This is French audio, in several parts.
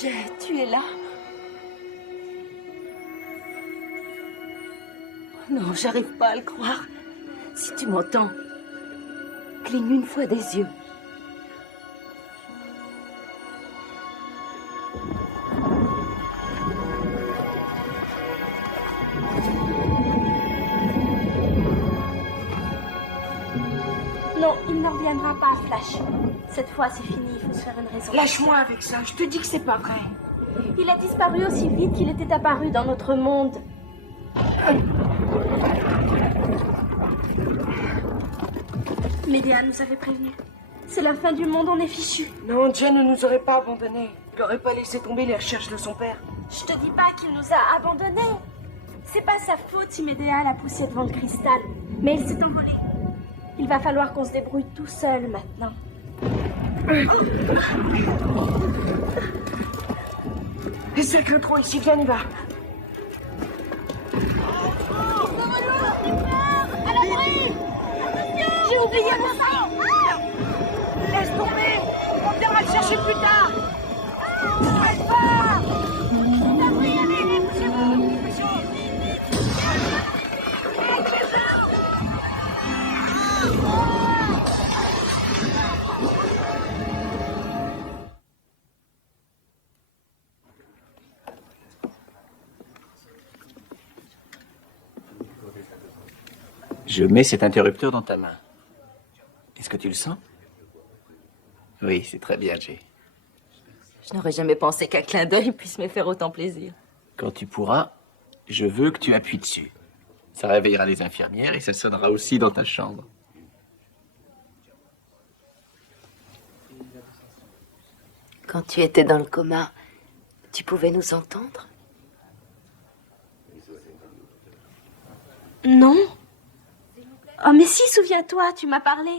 Jay, tu es là? Non, j'arrive pas à le croire. Si tu m'entends, cligne une fois des yeux. Non, il ne reviendra pas, Flash. Cette fois, c'est fini, il faut se faire une raison. Lâche-moi avec ça, je te dis que c'est pas vrai. Il a disparu aussi vite qu'il était apparu dans notre monde. Médéa nous avait prévenus. C'est la fin du monde, on est fichus. Non, Jay ne nous aurait pas abandonnés. Il aurait pas laissé tomber les recherches de son père. Je te dis pas qu'il nous a abandonnés. C'est pas sa faute si Médéa l'a poussé devant le cristal. Mais il s'est envolé. Il va falloir qu'on se débrouille tout seul maintenant. C'est que trop ici, viens, on y va. J'ai oublié mon sang. Laisse tomber, on viendra le chercher plus tard. Alpha! Je mets cet interrupteur dans ta main. Est-ce que tu le sens? Oui, c'est très bien, Jay. Je n'aurais jamais pensé qu'un clin d'œil puisse me faire autant plaisir. Quand tu pourras, je veux que tu appuies dessus. Ça réveillera les infirmières et ça sonnera aussi dans ta chambre. Quand tu étais dans le coma, tu pouvais nous entendre? Non. Oh, mais si, souviens-toi, tu m'as parlé.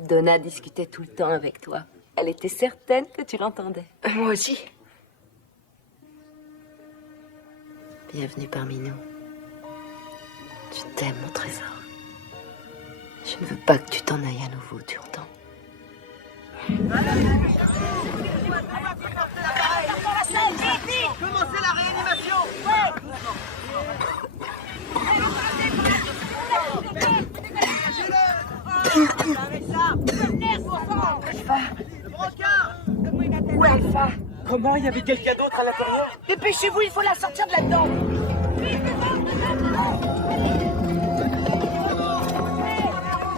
Donna discutait tout le temps avec toi. Elle était certaine que tu l'entendais. Moi aussi. Bienvenue parmi nous. Je t'aime, mon trésor. Je ne veux pas que tu t'en ailles à nouveau, tu entends? Commencez la réanimation. Alpha. Où est Alpha? Comment? Il y avait quelqu'un d'autre à l'intérieur? Dépêchez-vous, il faut la sortir de là-dedans.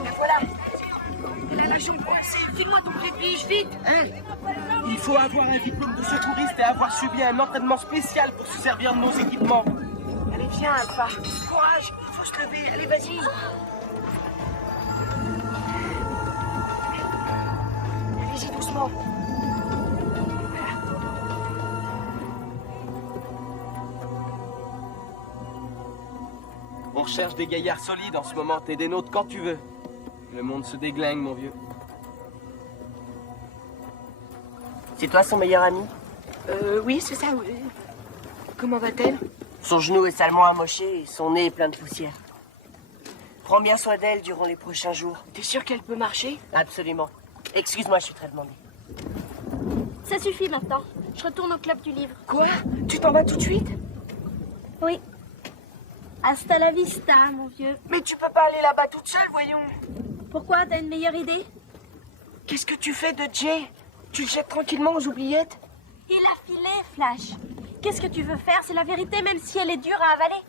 La voilà. Elle a la jambe coincée. File-moi ton préfiche, vite. Hein? Il faut avoir un diplôme de secouriste et avoir subi un entraînement spécial pour se servir de nos équipements. Allez, viens, Alpha. Courage, il faut se lever. Allez, vas-y. Allez-y doucement. On recherche des gaillards solides en ce moment. T'es des nôtres quand tu veux. Le monde se déglingue, mon vieux. C'est toi son meilleur ami? Oui, c'est ça, oui. Comment va-t-elle? Son genou est salement amoché et son nez est plein de poussière. Prends bien soin d'elle durant les prochains jours. T'es sûr qu'elle peut marcher? Absolument. Excuse-moi, je suis très demandé. Ça suffit maintenant. Je retourne au club du livre. Quoi? Tu t'en vas tout de suite? Oui. Hasta la vista, mon vieux. Mais tu peux pas aller là-bas toute seule, voyons. Pourquoi? T'as une meilleure idée? Qu'est-ce que tu fais de Jay? Tu le jettes tranquillement aux oubliettes? Il a filé, Flash. Qu'est-ce que tu veux faire? C'est la vérité, même si elle est dure à avaler.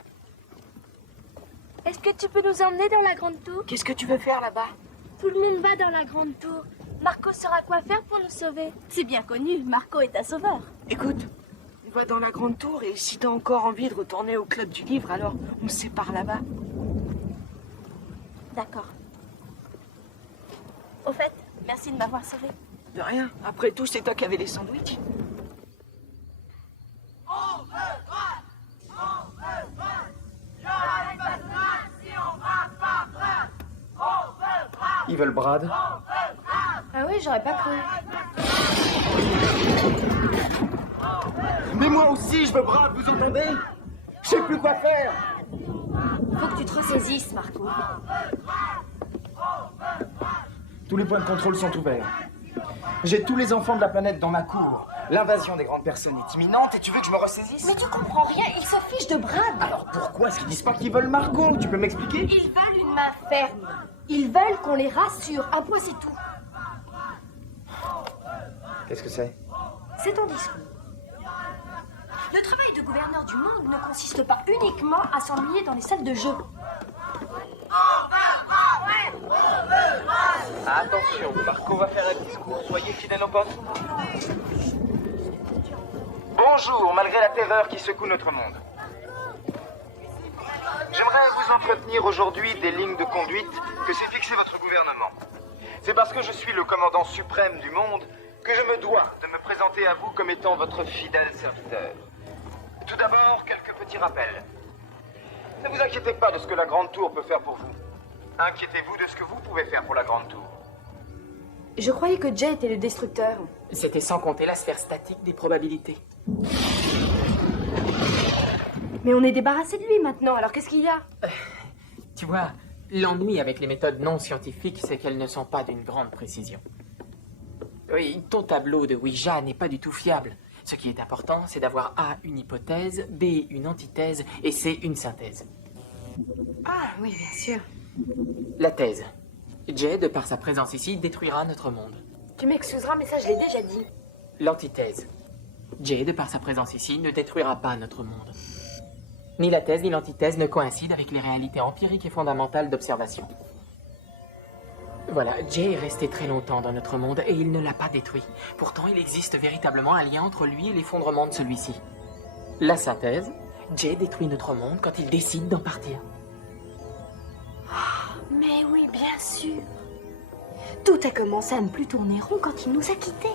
Est-ce que tu peux nous emmener dans la grande tour? Qu'est-ce que tu veux faire là-bas? Tout le monde va dans la grande tour. Marco saura quoi faire pour nous sauver. C'est bien connu, Marco est un sauveur. Écoute, on va dans la grande tour et si t'as encore envie de retourner au club du livre, alors on se sépare là-bas. D'accord. Au fait, merci de m'avoir sauvé. De rien. Après tout, c'est toi qui avais les sandwichs. Ils veulent Brad. Ah oui, j'aurais pas cru. Mais moi aussi, je veux Brad, vous entendez? Je sais plus quoi faire. Faut que tu te ressaisisses, Marco. Tous les points de contrôle sont ouverts. J'ai tous les enfants de la planète dans ma cour. L'invasion des grandes personnes est imminente et tu veux que je me ressaisisse? Mais tu comprends rien, ils se fichent de Brad. Alors pourquoi est-ce qu'ils disent pas qu'ils veulent Margot? Tu peux m'expliquer? Ils veulent une main ferme. Ils veulent qu'on les rassure. Un point, c'est tout. Qu'est-ce que c'est? C'est ton discours. Le travail de gouverneur du monde ne consiste pas uniquement à s'ennuyer dans les salles de jeu. Attention, Marco va faire un discours. Soyez fidèles au poste. Bonjour, malgré la terreur qui secoue notre monde. J'aimerais vous entretenir aujourd'hui des lignes de conduite que s'est fixé votre gouvernement. C'est parce que je suis le commandant suprême du monde que je me dois de me présenter à vous comme étant votre fidèle serviteur. Tout d'abord, quelques petits rappels. Ne vous inquiétez pas de ce que la Grande Tour peut faire pour vous. Inquiétez-vous de ce que vous pouvez faire pour la Grande Tour. Je croyais que Jay était le destructeur. C'était sans compter la sphère statique des probabilités. Mais on est débarrassé de lui maintenant, alors qu'est-ce qu'il y a? Tu vois, l'ennui avec les méthodes non scientifiques, c'est qu'elles ne sont pas d'une grande précision. Oui, ton tableau de Ouija n'est pas du tout fiable. Ce qui est important, c'est d'avoir A, une hypothèse, B, une antithèse, et C, une synthèse. Ah oui, bien sûr. La thèse. Jay, de par sa présence ici, détruira notre monde. Tu m'excuseras, mais ça je l'ai déjà dit. L'antithèse. Jay, de par sa présence ici, ne détruira pas notre monde. Ni la thèse ni l'antithèse ne coïncident avec les réalités empiriques et fondamentales d'observation. Voilà, Jay est resté très longtemps dans notre monde et il ne l'a pas détruit. Pourtant, il existe véritablement un lien entre lui et l'effondrement de celui-ci. La synthèse, Jay détruit notre monde quand il décide d'en partir. Mais oui, bien sûr. Tout a commencé à ne plus tourner rond quand il nous a quittés.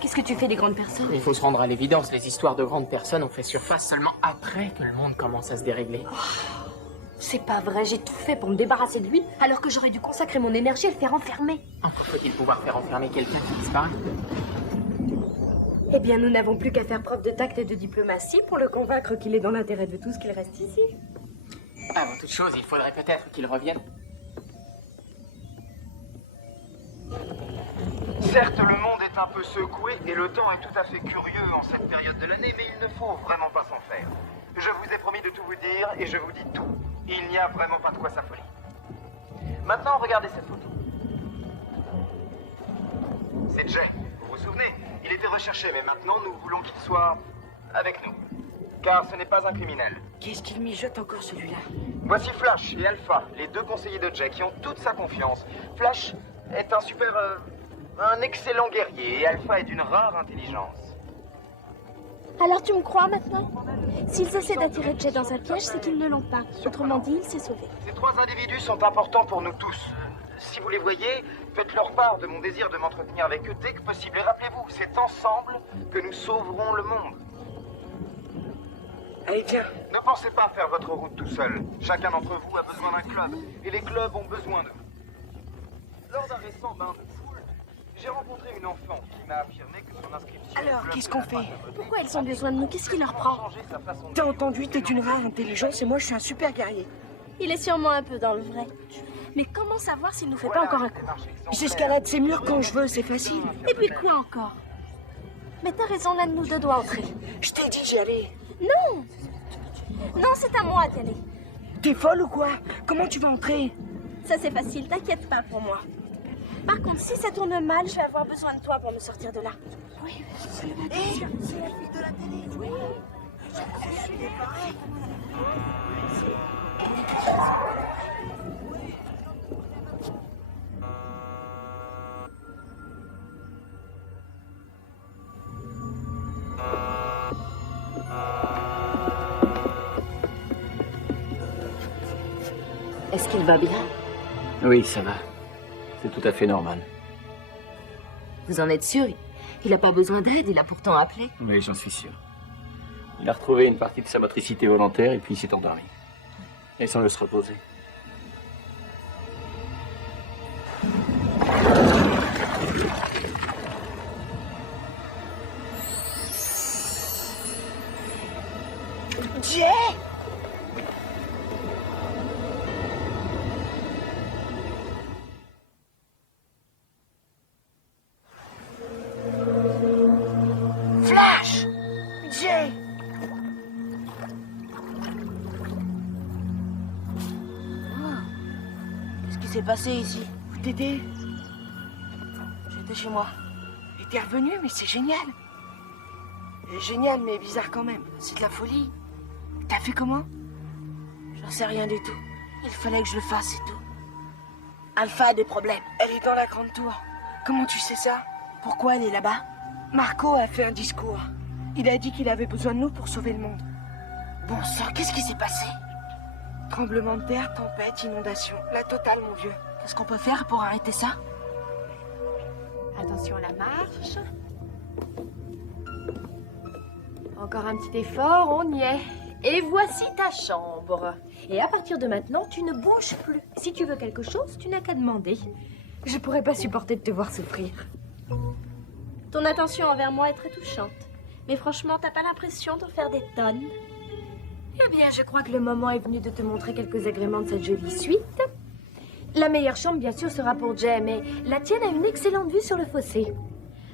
Qu'est-ce que tu fais des grandes personnes? Il faut se rendre à l'évidence, les histoires de grandes personnes ont fait surface seulement après que le monde commence à se dérégler. C'est pas vrai, j'ai tout fait pour me débarrasser de lui, alors que j'aurais dû consacrer mon énergie à le faire enfermer. Encore faut-il pouvoir faire enfermer quelqu'un qui disparaît. Eh bien, nous n'avons plus qu'à faire preuve de tact et de diplomatie pour le convaincre qu'il est dans l'intérêt de tous qu'il reste ici. Avant toute chose, il faudrait peut-être qu'il revienne. Certes, le monde est un peu secoué et le temps est tout à fait curieux en cette période de l'année, mais il ne faut vraiment pas s'en faire. Je vous ai promis de tout vous dire et je vous dis tout. Il n'y a vraiment pas de quoi s'affoler. Maintenant, regardez cette photo. C'est Jay, vous vous souvenez? Il était recherché, mais maintenant nous voulons qu'il soit avec nous. Car ce n'est pas un criminel. Qu'est-ce qu'il mijote encore celui-là? Voici Flash et Alpha, les deux conseillers de Jay qui ont toute sa confiance. Flash est un excellent guerrier et Alpha est d'une rare intelligence. Alors tu me crois maintenant? S'ils essaient d'attirer Jay dans un piège, c'est qu'ils ne l'ont pas. Autrement dit, il s'est sauvé. Ces trois individus sont importants pour nous tous. Si vous les voyez, faites-leur part de mon désir de m'entretenir avec eux dès que possible. Et rappelez-vous, c'est ensemble que nous sauverons le monde. Allez, viens. Ne pensez pas faire votre route tout seul. Chacun d'entre vous a besoin d'un club. Et les clubs ont besoin de vous. Lors d'un récent bain de foule, j'ai rencontré une enfant qui m'a affirmé que son inscription... Alors, au club qu'est-ce de qu'on la fait? Patte Pourquoi elles ont besoin de nous? Qu'est-ce qui leur prend? changé sa façon de T'as vivre. entendu, t'es une rare intelligence et moi je suis un super guerrier. Il est sûrement un peu dans le vrai. Mais comment savoir s'il nous fait pas encore un coup? J'escalade ces murs quand je veux, c'est facile. Et puis quoi encore? Mais t'as raison, l'un de nous deux doit entrer. Je t'ai dit, j'y allais. Non! Non, c'est à moi d'y aller. T'es folle ou quoi? Comment tu vas entrer? Ça c'est facile, t'inquiète pas pour moi. Par contre, si ça tourne mal, je vais avoir besoin de toi pour me sortir de là. Oui, c'est la fille de la télé. Oui. Est-ce qu'il va bien? Oui, ça va. C'est tout à fait normal. Vous en êtes sûr? Il n'a pas besoin d'aide, il a pourtant appelé. Oui, j'en suis sûr. Il a retrouvé une partie de sa motricité volontaire et puis il s'est endormi. Laissons-le se reposer. Jay! s'est passé ici? Où t'étais? J'étais chez moi. Et t'es revenu, mais c'est génial. Génial, mais bizarre quand même. C'est de la folie. T'as fait comment? J'en sais rien du tout. Il fallait que je le fasse, c'est tout. Alpha a des problèmes. Elle est dans la grande tour. Comment tu sais ça? Pourquoi elle est là-bas? Marco a fait un discours. Il a dit qu'il avait besoin de nous pour sauver le monde. Bon sang, qu'est-ce qui s'est passé? Tremblement de terre, tempête, inondation. La totale, mon vieux. Qu'est-ce qu'on peut faire pour arrêter ça? Attention à la marche. Encore un petit effort, on y est. Et voici ta chambre. Et à partir de maintenant, tu ne bouges plus. Si tu veux quelque chose, tu n'as qu'à demander. Je pourrais pas supporter de te voir souffrir. Ton attention envers moi est très touchante. Mais franchement, t'as pas l'impression d'en faire des tonnes? Eh bien, je crois que le moment est venu de te montrer quelques agréments de cette jolie suite. La meilleure chambre, bien sûr, sera pour Jay, mais la tienne a une excellente vue sur le fossé.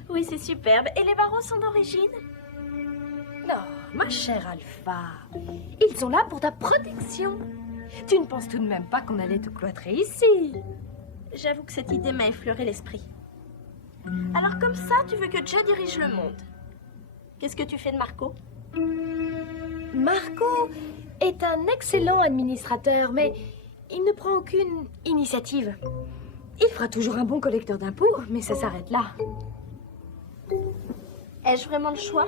Oui, c'est superbe. Et les barreaux sont d'origine? Non, ma chère Alpha, ils sont là pour ta protection. Tu ne penses tout de même pas qu'on allait te cloîtrer ici? J'avoue que cette idée m'a effleuré l'esprit. Alors comme ça, tu veux que Jay dirige le monde? Qu'est-ce que tu fais de Marco? Marco est un excellent administrateur, mais il ne prend aucune initiative. Il fera toujours un bon collecteur d'impôts, mais ça s'arrête là. Ai-je vraiment le choix?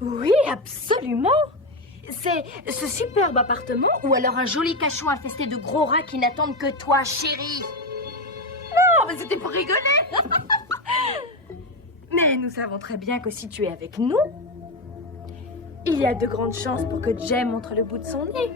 Oui, absolument. C'est ce superbe appartement ou alors un joli cachot infesté de gros rats qui n'attendent que toi, chérie. Non, mais c'était pour rigoler. Mais nous savons très bien que si tu es avec nous, il y a de grandes chances pour que Jay montre le bout de son nez.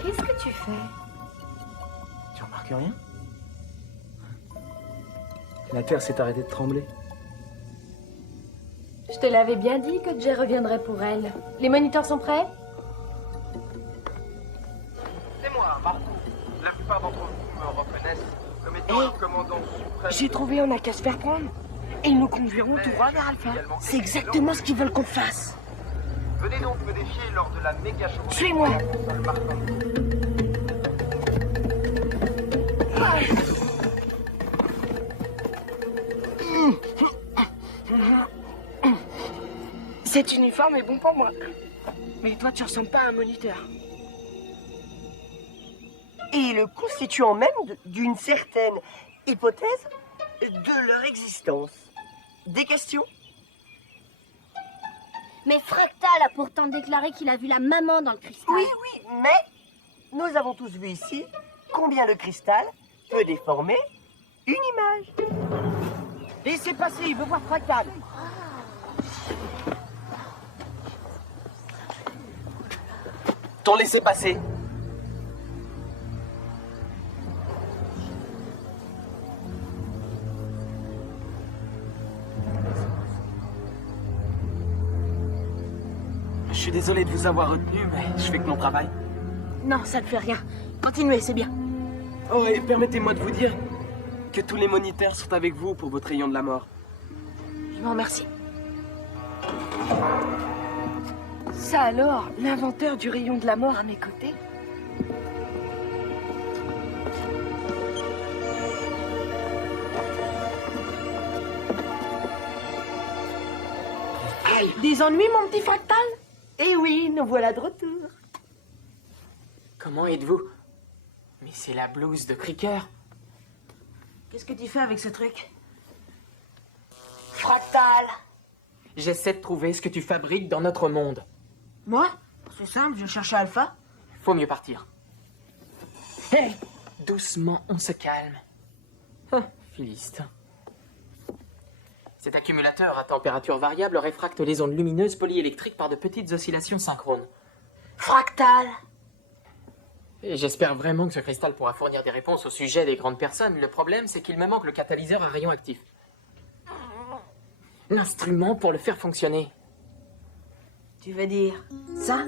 Qu'est-ce que tu fais? Tu remarques rien? La terre s'est arrêtée de trembler. Je te l'avais bien dit que Jay reviendrait pour elle. Les moniteurs sont prêts? C'est moi, Marco. La plupart d'entre vous me reconnaissent comme étant le commandant suprême. J'ai trouvé, on n'a qu'à se faire prendre. Et ils nous conduiront tout droit vers Alpha. C'est exactement ce qu'ils veulent qu'on fasse. Venez donc me défier lors de la méga journée. Suis-moi. Cet uniforme est bon pour moi. Mais toi, tu ressembles pas à un moniteur. Et le constituant même d'une certaine hypothèse de leur existence. Des questions? Mais Fractal a pourtant déclaré qu'il a vu la maman dans le cristal. Oui, oui, mais nous avons tous vu ici combien le cristal peut déformer une image. Laissez passer, il veut voir Fractal. T'en laissez passer. Je suis désolé de vous avoir retenu, mais je fais que mon travail. Non, ça ne fait rien. Continuez, c'est bien. Oh, et permettez-moi de vous dire que tous les moniteurs sont avec vous pour votre rayon de la mort. Je vous remercie. Ça alors, l'inventeur du rayon de la mort à mes côtés? Des ennuis, mon petit Fractal? Eh oui, nous voilà de retour. Comment êtes-vous? Mais c'est la blouse de Cricker. Qu'est-ce que tu fais avec ce truc? Fractal. J'essaie de trouver ce que tu fabriques dans notre monde. Moi? C'est simple, je cherche Alpha. Faut mieux partir. Hey! Doucement, on se calme. Ah, Philiste. Cet accumulateur à température variable réfracte les ondes lumineuses polyélectriques par de petites oscillations synchrones. Fractal! Et j'espère vraiment que ce cristal pourra fournir des réponses au sujet des grandes personnes. Le problème, c'est qu'il me manque le catalyseur à rayon actif. L'instrument pour le faire fonctionner. Tu veux dire ça?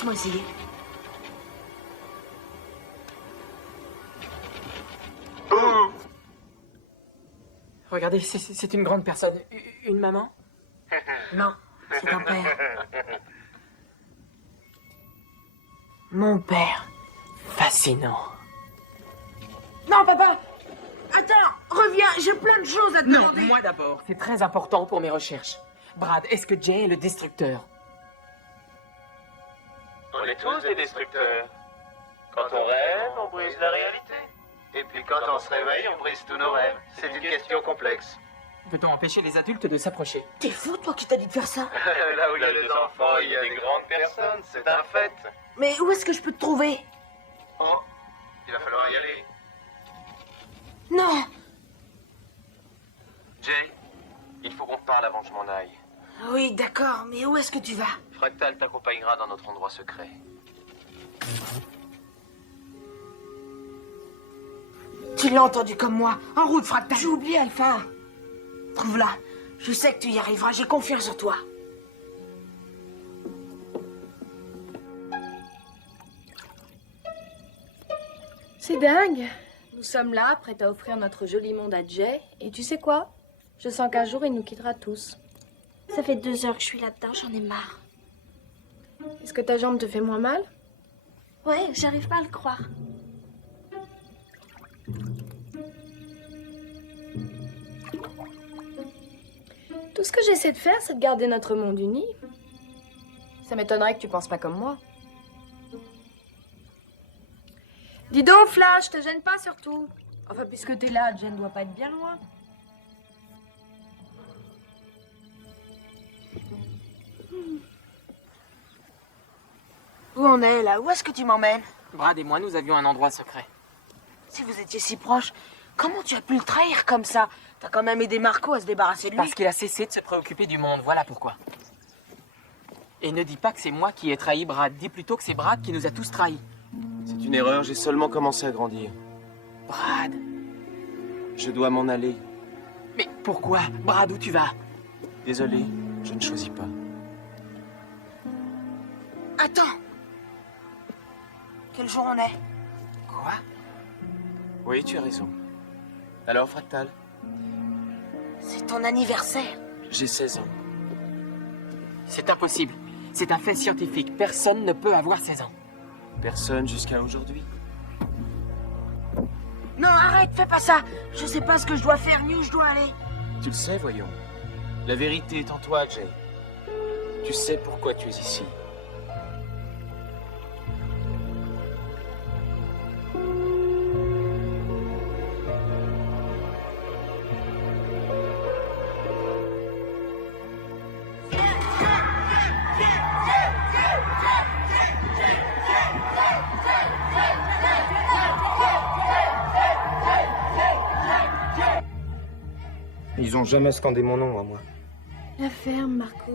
Laisse-moi essayer. Regardez, c'est une grande personne. Une maman? Non, c'est un père. Mon père. Fascinant. Non, papa! Attends, reviens, j'ai plein de choses à te Non, demander. moi d'abord. C'est très important pour mes recherches. Brad, est-ce que Jay est le destructeur? On est tous des destructeurs. Quand on rêve, on brise la réalité. Et puis quand on se réveille, on brise tous nos rêves. C'est une question complexe. Peut-on empêcher les adultes de s'approcher? T'es fou, toi, qui t'a dit de faire ça? Là où il y a des enfants, il y a des grandes personnes, c'est un fait. Mais où est-ce que je peux te trouver? Oh, il va falloir y aller. Non! Jay, il faut qu'on parle avant que je m'en aille. Oui, d'accord, mais où est-ce que tu vas? Fractal t'accompagnera dans notre endroit secret. Tu l'as entendu comme moi. En route, Fractal. J'ai oublié, Alpha. Trouve-la. Je sais que tu y arriveras, j'ai confiance en toi. C'est dingue. Nous sommes là, prêts à offrir notre joli monde à Jay. Et tu sais quoi? Je sens qu'un jour, il nous quittera tous. Ça fait 2 heures que je suis là-dedans, j'en ai marre. Est-ce que ta jambe te fait moins mal? Ouais, j'arrive pas à le croire. Tout ce que j'essaie de faire, c'est de garder notre monde uni. Ça m'étonnerait que tu penses pas comme moi. Dis donc, Flash, te gêne pas surtout. Enfin, puisque t'es là, Jen doit pas être bien loin. Où on est, là? Où est-ce que tu m'emmènes? Brad et moi, nous avions un endroit secret. Si vous étiez si proches, comment tu as pu le trahir comme ça? T'as quand même aidé Marco à se débarrasser de lui. Parce qu'il a cessé de se préoccuper du monde, voilà pourquoi. Et ne dis pas que c'est moi qui ai trahi Brad, dis plutôt que c'est Brad qui nous a tous trahis. C'est une erreur, j'ai seulement commencé à grandir. Brad. Je dois m'en aller. Mais pourquoi? Brad, où tu vas? Désolé, je ne choisis pas. Attends! Quel jour on est? Quoi? Oui, tu as raison. Alors, Fractal? C'est ton anniversaire. J'ai 16 ans. C'est impossible. C'est un fait scientifique. Personne ne peut avoir 16 ans. Personne jusqu'à aujourd'hui. Non, arrête, fais pas ça. Je sais pas ce que je dois faire, ni où je dois aller. Tu le sais, voyons. La vérité est en toi, Jay. Tu sais pourquoi tu es ici. Ils ont jamais scandé mon nom à moi. La ferme, Marco.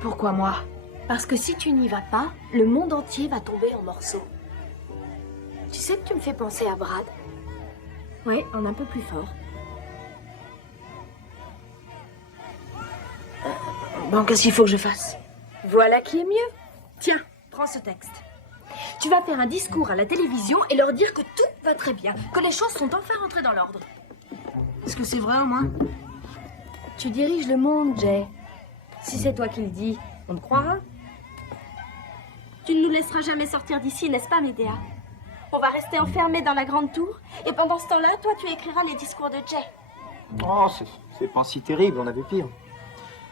Pourquoi moi? Parce que si tu n'y vas pas, le monde entier va tomber en morceaux. Tu sais que tu me fais penser à Brad? Oui, en un peu plus fort. Bon, qu'est-ce qu'il faut que je fasse? Voilà qui est mieux. Tiens, prends ce texte. Tu vas faire un discours à la télévision et leur dire que tout va très bien, que les choses sont enfin rentrées dans l'ordre. Est-ce que c'est vrai au moins? Tu diriges le monde, Jay. Si c'est toi qui le dis, on te croira. Tu ne nous laisseras jamais sortir d'ici, n'est-ce pas, Médéa? On va rester enfermés dans la grande tour, et pendant ce temps-là, toi, tu écriras les discours de Jay. Oh, c'est pas si terrible, on avait pire.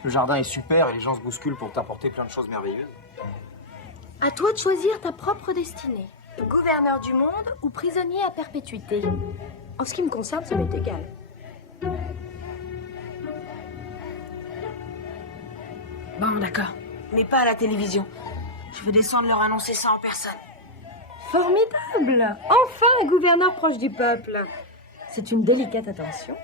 Le jardin est super et les gens se bousculent pour t'apporter plein de choses merveilleuses. À toi de choisir ta propre destinée. Gouverneur du monde ou prisonnier à perpétuité. En ce qui me concerne, ça m'est égal. Bon, d'accord. Mais pas à la télévision. Je veux descendre leur annoncer ça en personne. Formidable! Enfin un gouverneur proche du peuple. C'est une délicate attention.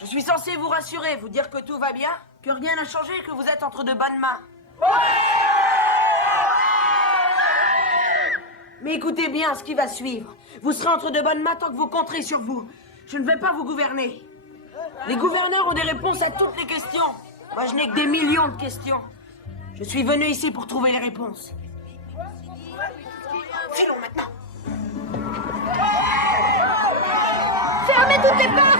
Je suis censé vous rassurer. j'aimerais vous dire que tout va bien, que rien n'a changé, que vous êtes entre de bonnes mains. Mais écoutez bien ce qui va suivre. Vous serez entre de bonnes mains tant que vous compterez sur vous. Je ne vais pas vous gouverner. Les gouverneurs ont des réponses à toutes les questions. Moi, je n'ai que des millions de questions. Je suis venu ici pour trouver les réponses. Filons maintenant. Fermez toutes les portes!